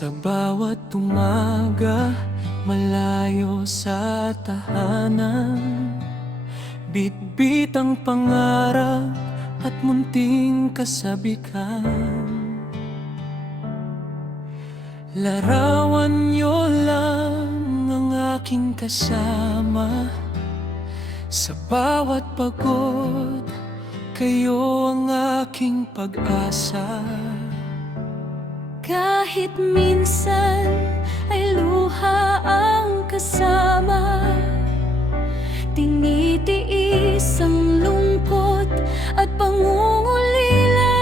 Sa bawat umaga, malayo sa tahanan, bitbit ang pangarap at munting kasabikan. Larawan niyo lang ang aking kasama, sa bawat pagod, kayo ang aking pag-asa. Kahit minsan ay luha ang kasama, tinitiis ang lungkot at pangungulila.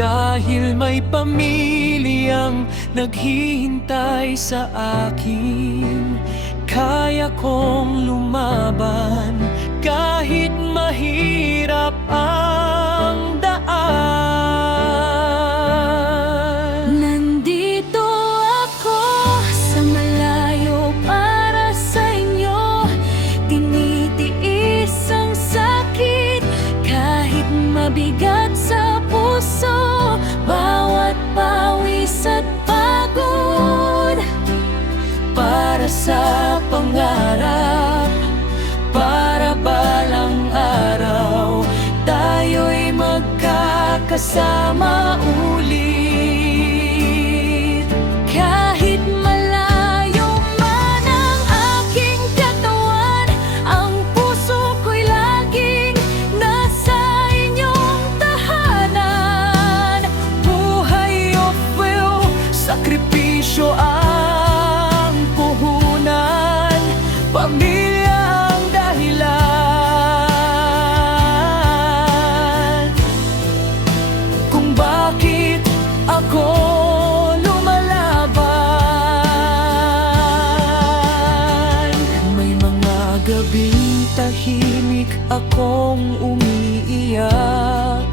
Dahil may pamilyang naghihintay sa akin, kaya kong lumaban kahit mahirap ang daan. Nandito ako sa malayo para sa inyo, tinitiis ang sakit kahit mabigat sa puso, bawat pawis at pagod para sa pangarap, para balang araw tayo'y magkakasama ulit. Kahit malayo man ang aking katawan, ang puso ko'y laging nasa inyong tahanan. Buhay o will, sakripisyo ang puhunan, pamilya ang dahilan kung bakit ako lumalaban. May mga gabing tahimik akong umiiyak,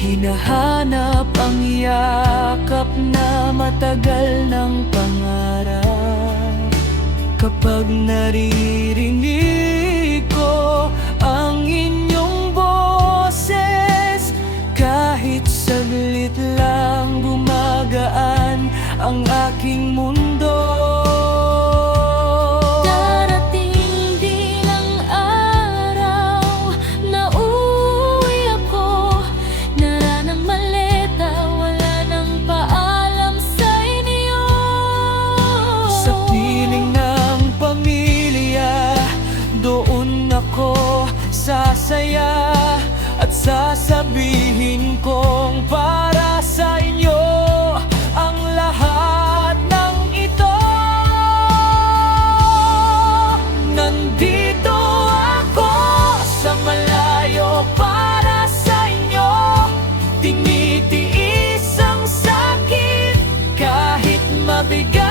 hinahanap ang yakap na matagal ng pangarap. Kapag naririnig ko ang inyong boses, kahit saglit lang gumagaan ang aking mundo. Darating din ang araw na uuwi ako, nara ng maleta, wala nang paalam sa inyo. Sa piling ng pamilya, doon ako sasaya at sasabihin kong para sa inyo ang lahat ng ito. Nandito ako sa malayo para sa inyo, tinitiis ang sakit kahit mabigat